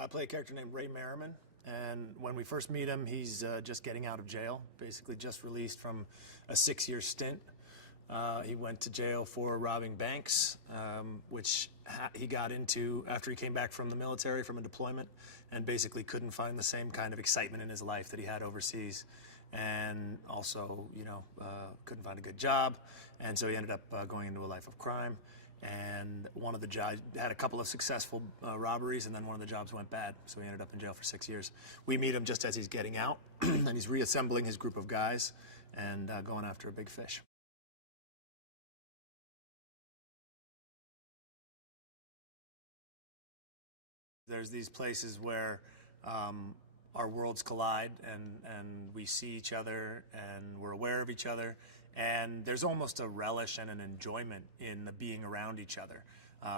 I play a character named Merrimen, and when we first meet him, he's just getting out of jail, basically just released from a 6-year stint. He went to jail for robbing banks, which he got into after he came back from the military, from a deployment, and basically couldn't find the same kind of excitement in his life that he had overseas. And also, couldn't find a good job. And so he ended up going into a life of crime. And one of the jobs had a couple of successful robberies, and then one of the jobs went bad. So he ended up in jail for 6 years. We meet him just as he's getting out, and he's reassembling his group of guys and going after a big fish. There's these places where our worlds collide, and we see each other, and we're aware of each other, and there's almost a relish and an enjoyment in the being around each other.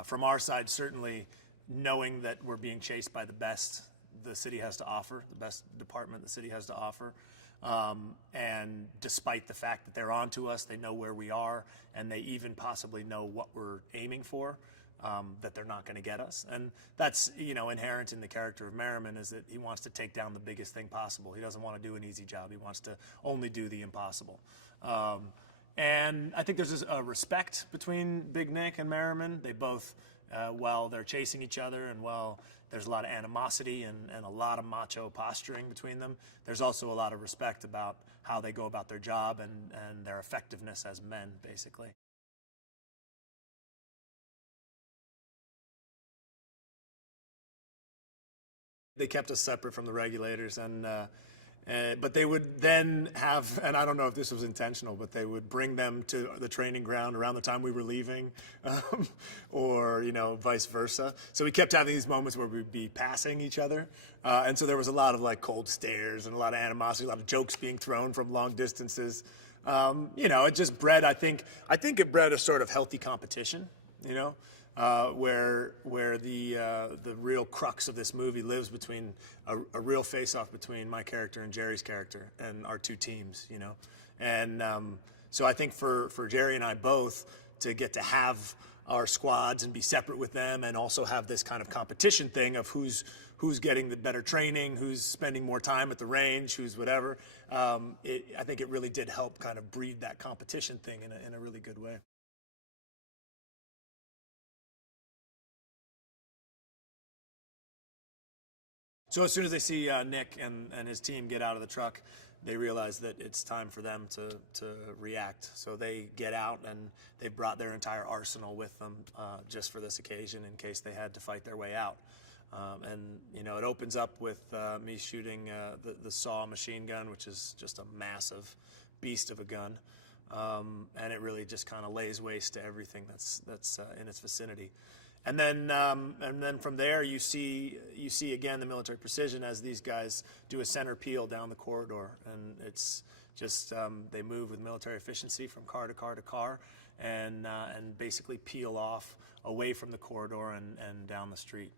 From our side, certainly knowing that we're being chased by the best the city has to offer, the best department the city has to offer, and despite the fact that they're onto us, they know where we are, and they even possibly know what we're aiming for. That they're not going to get us. And that's, inherent in the character of Merrimen, is that he wants to take down the biggest thing possible. He doesn't want to do an easy job. He wants to only do the impossible. And I think there's a respect between Big Nick and Merrimen. They both, while they're chasing each other and while there's a lot of animosity and a lot of macho posturing between them, there's also a lot of respect about how they go about their job and their effectiveness as men, basically. They kept us separate from the regulators, but they would then have, and I don't know if this was intentional, but they would bring them to the training ground around the time we were leaving, or vice versa. So we kept having these moments where we'd be passing each other, and so there was a lot of cold stares and a lot of animosity, a lot of jokes being thrown from long distances. It just bred, I think it bred a sort of healthy competition, where the real crux of this movie lives between a real face-off between my character and Jerry's character and our two teams, And so I think for Jerry and I both to get to have our squads and be separate with them, and also have this kind of competition thing of who's getting the better training, who's spending more time at the range, who's whatever, I think it really did help kind of breed that competition thing in a really good way. So as soon as they see Nick and his team get out of the truck, they realize that it's time for them to react. So they get out, and they've brought their entire arsenal with them just for this occasion, in case they had to fight their way out. It opens up with me shooting the SAW machine gun, which is just a massive beast of a gun, and it really just kind of lays waste to everything that's in its vicinity. And then from there, you see again the military precision as these guys do a center peel down the corridor, and it's just they move with military efficiency from car to car to car, and basically peel off away from the corridor and down the street.